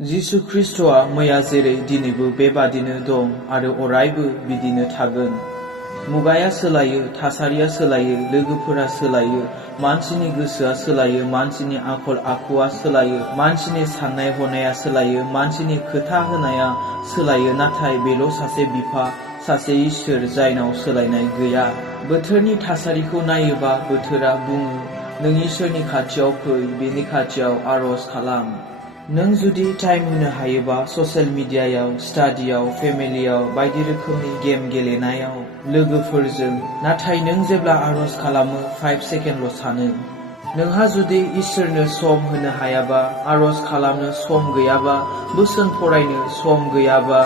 जिसु ख्रीष्टआ मैया जेरै दिनैबो बेबादिनो दं आरो अरायबो बिदिनो थागोन। मुगाया सोलायो, थासारिया सोलायो, लोगोफोरा सोलायो, मानसिनि गोसोआ सोलायो, मानसिनि आखल आखुआ सोलायो, मानसिनि साननाय हनाया सोलायो, मानसिनि खोथा होनाया सोलायो, नाथाय बेल' सासे बिफा, सासे इसोर जायनाव सोलायनाय गैया। बोथोरनि थासारिखौ नायोबा बोथोरा बुङो, नों इसोरनि खाथियाव फै, बेनि खाथियाव आरज खालाम। नों जुदि टाइम होनो हायोबा ससियेल मिडियायाव, स्टाडियाव, फेमिलियाव, बायदि रोखोमनि गेम गेलेनायाव, लोगोफोरजों। नाथाय नों जेब्ला आरज खालामो 5 सेकेन्डल' सानो। नोंहा जुदि इसोरनो सम होनो हायाबा, आरज खालामनो सम गैयाबा, बोसोन फरायनो सम गैयाबा,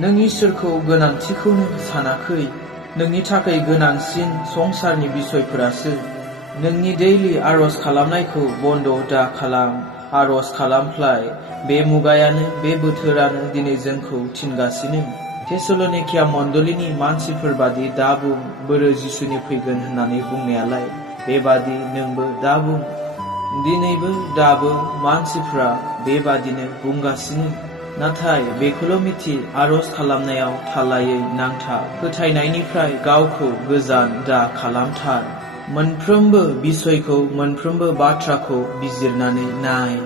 नों इसोरखौ गोनांथिखौनो सानाखै। नोंनि थाखाय गोनांसिन संसारनि बिसयफोरासो। नोंनि दैलि आरज खालामनायखौ बन्द दा खालाम। आरज खालामफ्लाय। बे मुगायानो, बे बोथोरानो दिनै जोंखौ थिनगासिनो। थेसलनिकिया मण्डलीनि मानसिफोरबादि दा बुं, बोरो जिसुनि फैगोन होननानै बुंनायालाय, बेबादि नोंबो दा बुं। दिनैबो दाबो मानसिफ्रा बेबादिनो बुंगासिनो। नाथाय बेखौल' मिथि, आरज खालामनायाव थालायै नांथा। फोथायनायनिफ्राय गावखौ गोजान दा खालामथार। मोनफ्रोमबो बिसयखौ, मोनफ्रोमबो बाथ्राखौ बिजिरनानै नाय।